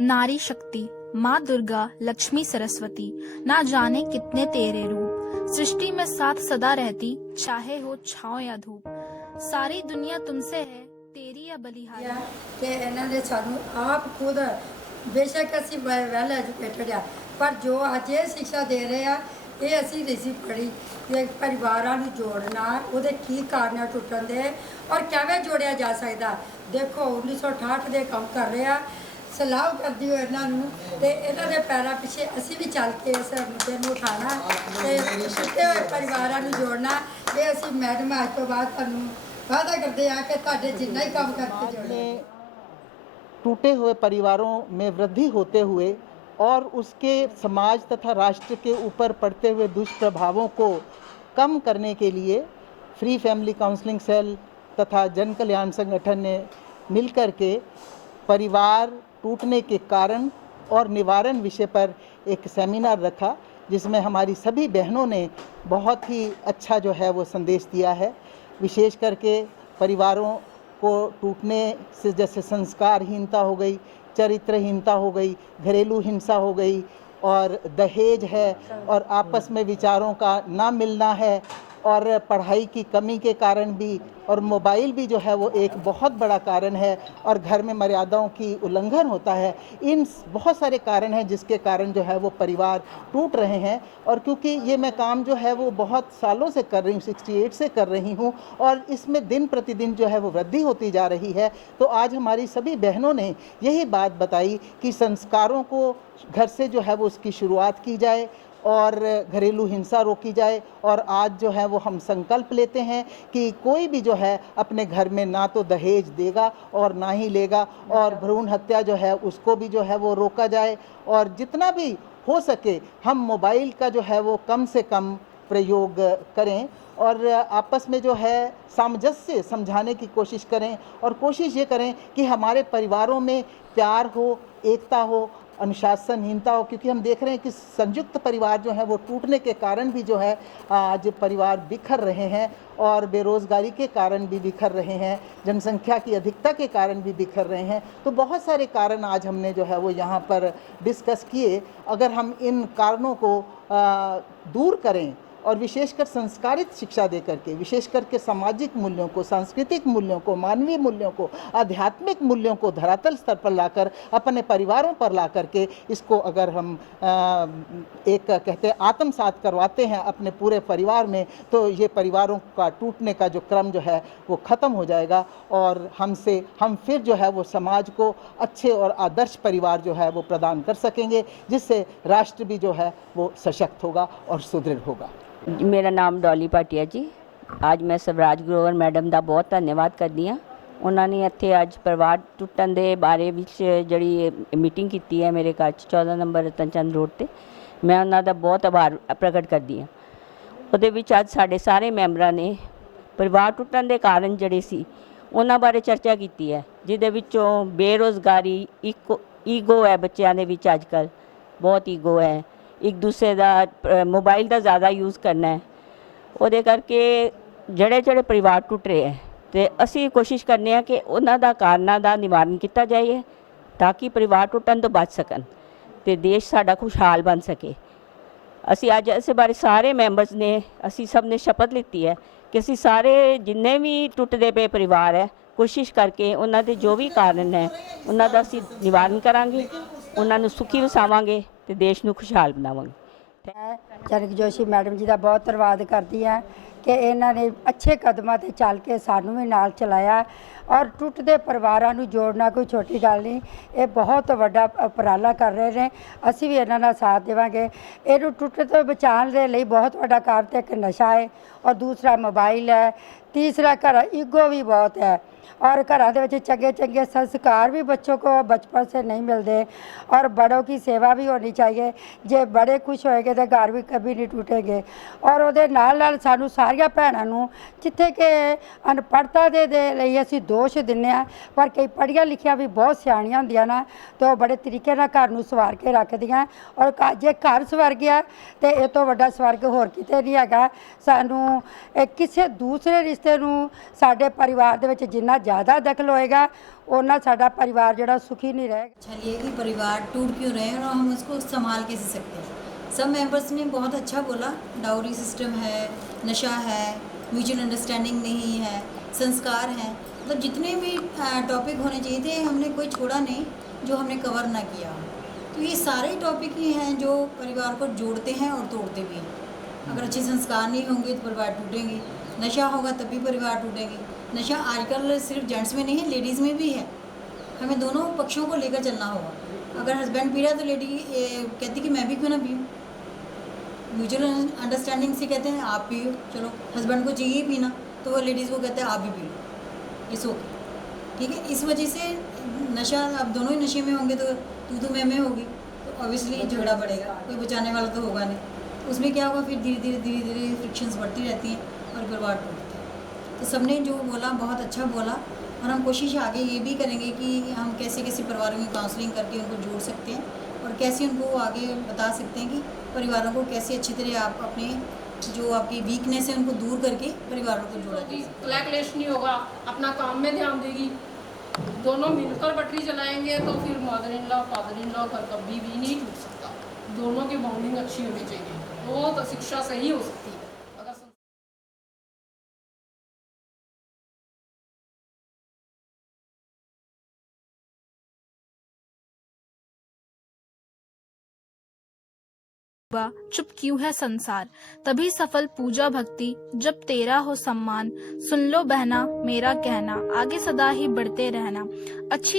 नारी शक्ति, माँ दुर्गा, लक्ष्मी सरस्वती, ना जाने कितने तेरे रूप। सृष्टि में साथ सदा रहती, चाहे हो छाँव या धूप। सारी दुनिया तुमसे है, तेरी या बलिहारी। कि इन्होंने सानू आप खुद बेशक असी वैल एजुकेटेड आ, पर जो अज ये शिक्षा दे रहे हैं ये असी नहीं सी पढ़ी कि परिवारों को जोड़ना उहदे की कारण है टुटन दे और किवें जोड़िया जा सकता। देखो 1968 के काम कर रहे हैं, सलाह करती हो इन्हों के पैरों पिछे असी भी चल के इस मुद्दे को उठाना टुटे हुए परिवारों को जोड़ना। ये असी मैडम अज तो बाद तुहानू वादा करते हैं कि तुहाडे जिन्ना ही काम करके जोड़े। टूटे हुए परिवारों में वृद्धि होते हुए और उसके समाज तथा राष्ट्र के ऊपर पड़ते हुए दुष्प्रभावों को कम करने के लिए फ्री फैमिली काउंसलिंग सेल तथा जन कल्याण संगठन ने मिलकर के परिवार टूटने के कारण और निवारण विषय पर एक सेमिनार रखा, जिसमें हमारी सभी बहनों ने बहुत ही अच्छा जो है वो संदेश दिया है। विशेष करके परिवारों को टूटने से जैसे संस्कारहीनता हो गई, चरित्रहीनता हो गई, घरेलू हिंसा हो गई और दहेज है और आपस में विचारों का ना मिलना है और पढ़ाई की कमी के कारण भी और मोबाइल भी जो है वो एक बहुत बड़ा कारण है और घर में मर्यादाओं की उल्लंघन होता है। इन बहुत सारे कारण हैं जिसके कारण जो है वो परिवार टूट रहे हैं। और क्योंकि ये मैं काम जो है वो बहुत सालों से कर रही हूँ, 68 से कर रही हूँ और इसमें दिन प्रतिदिन जो है वो वृद्धि होती जा रही है, तो आज हमारी सभी बहनों ने यही बात बताई कि संस्कारों को घर से जो है वो उसकी शुरुआत की जाए और घरेलू हिंसा रोकी जाए। और आज जो है वो हम संकल्प लेते हैं कि कोई भी जो है अपने घर में ना तो दहेज देगा और ना ही लेगा और भ्रूण हत्या जो है उसको भी जो है वो रोका जाए और जितना भी हो सके हम मोबाइल का जो है वो कम से कम प्रयोग करें और आपस में जो है सामंजस्य समझाने की कोशिश करें और कोशिश ये करें कि हमारे परिवारों में प्यार हो, एकता हो, अनुशासनहीनता हो। क्योंकि हम देख रहे हैं कि संयुक्त परिवार जो है वो टूटने के कारण भी जो है आज परिवार बिखर रहे हैं और बेरोज़गारी के कारण भी बिखर रहे हैं, जनसंख्या की अधिकता के कारण भी बिखर रहे हैं। तो बहुत सारे कारण आज हमने जो है वो यहाँ पर डिस्कस किए। अगर हम इन कारणों को दूर करें और विशेषकर संस्कारित शिक्षा दे करके, विशेष करके सामाजिक मूल्यों को, सांस्कृतिक मूल्यों को, मानवीय मूल्यों को, आध्यात्मिक मूल्यों को धरातल स्तर पर लाकर अपने परिवारों पर ला करके इसको अगर हम एक कहते हैं आत्मसात करवाते हैं अपने पूरे परिवार में, तो ये परिवारों का टूटने का जो क्रम जो है वो ख़त्म हो जाएगा और हम फिर जो है वो समाज को अच्छे और आदर्श परिवार जो है वो प्रदान कर सकेंगे, जिससे राष्ट्र भी जो है वो सशक्त होगा और सुदृढ़ होगा। मेरा नाम डॉली भाटिया जी। आज मैं स्वराज ग्रोवर मैडम का बहुत धन्यवाद करती हाँ। उन्होंने इत्थे अज परिवार टुटन के बारे जी मीटिंग की है मेरे घर 14 नंबर रतनचंद रोड पर। मैं उन्होंने बहुत आभार प्रकट करती हाँ। वो अज साढ़े सारे मैंबरां ने परिवार टुटन के कारण जड़े सी उन्होंने बारे चर्चा की है, जिहदे विचों बेरोज़गारी, ईगो है बच्चों के विच अजकल बहुत ईगो है, एक दूसरे का मोबाइल का ज़्यादा यूज़ करना है, वो करके जड़े जड़े परिवार टुट रहे हैं। तो असी कोशिश करने हैं कि उन्होंने कारणों का निवारण किया जाए ताकि परिवार टुटन तो बच सकन तो देश साडा खुशहाल बन सके। असी अज इस बारे सारे मैंबर्स ने असी सब ने शपथ लीती है कि असी सारे जिन्ने भी टुटते पे परिवार है कोशिश करके उन्होंने जो भी कारण है उन्होंने असी निवारण करांगे, उन्होंने सुखी वसावांगे तो देश को खुशहाल बनावांगे। चरक जोशी मैडम जी का बहुत धन्यवाद करती हैं कि इन्होंने अच्छे कदमों से चल के सानू भी नाल चलाया और टुटते परिवारों को जोड़ना कोई छोटी गल नहीं, ये बहुत बड़ा उपराला कर रहे हैं। असी भी इन्हों साथ देवांगे। इनू टुट तो बचाने के लिए बहुत बड़ा कारण तो एक नशा है और दूसरा मोबाइल है, तीसरा घर ईगो भी बहुत है और घरों के चंगे चंगे संस्कार भी बच्चों को बचपन से नहीं मिलते और बड़ों की सेवा भी होनी चाहिए। जे बड़े खुश होएंगे तो घर भी कभी नहीं टूटेंगे। और वो नाल सानू सारिया भैनों जिथे कि अनपढ़ता दे लिए असी दोष दिने आ, पर कई पढ़िया लिखिया भी बहुत सियाणियां होंदियां ना तो बड़े तरीके नाल घर नूं सवार के रखदियां और जे घर सवर गया तो ये तो वड्डा स्वर्ग होर किते नहीं हैगा। सानू किसी दूसरे रिश्ते नूं साडे परिवार दे विच जिन्ना ज़्यादा दखल होएगा उतना साडा परिवार जोड़ा सुखी नहीं रहेगा। चलिए कि परिवार टूट क्यों रहे हैं और हम उसको संभाल कैसे सकते हैं। सब मेंबर्स ने बहुत अच्छा बोला, डाउरी सिस्टम है, नशा है, म्यूचुअल अंडरस्टैंडिंग नहीं है, संस्कार हैं, मतलब जितने भी टॉपिक होने चाहिए थे हमने कोई छोड़ा नहीं जो हमने कवर ना किया। तो ये सारे टॉपिक ही हैं जो परिवार को जोड़ते हैं और तोड़ते भी हैं। अगर अच्छे संस्कार नहीं होंगे तो परिवार टूटेंगे, नशा होगा तब भी परिवार टूटेंगे। नशा आजकल सिर्फ जेंट्स में नहीं है, लेडीज़ में भी है। हमें दोनों पक्षों को लेकर चलना होगा। अगर हस्बैंड पी रहा है तो लेडी कहती कि मैं भी क्यों ना पीऊँ। म्यूचुअल अंडरस्टैंडिंग से कहते हैं आप पियो, चलो हस्बैंड को चाहिए पीना तो वो लेडीज़ को कहते हैं आप भी पी लो, इट्स ओके, ठीक है। इस वजह से नशा, अब दोनों ही नशे में होंगे तो तू मैं होगी तो ऑब्वियसली झगड़ा बढ़ेगा, कोई बचाने वाला तो होगा नहीं। तो उसमें क्या होगा, फिर धीरे धीरे फ्रिक्शंस बढ़ती रहती हैं और परिवार टूटते हैं। तो सबने जो बोला बहुत अच्छा बोला और हम कोशिश आगे ये भी करेंगे कि हम कैसे कैसे परिवारों की काउंसलिंग करके उनको जोड़ सकते हैं और कैसे उनको आगे बता सकते हैं कि परिवारों को कैसे अच्छी तरह आप अपने जो आपकी वीकनेस है उनको दूर करके परिवारों को जोड़ा जाए। क्लैश क्लेश नहीं होगा, अपना काम में ध्यान देगी, दोनों मिलकर पटरी चलाएंगे तो फिर mother in law father in law का कभी भी नहीं टूट सकता। दोनों की बॉन्डिंग अच्छी होनी चाहिए, तो शिक्षा सही हो सकती है। चुप क्यों है संसार, तभी सफल पूजा भक्ति, जब तेरा हो सम्मान। सुन लो बहना मेरा कहना, आगे सदा ही बढ़ते रहना। अच्छी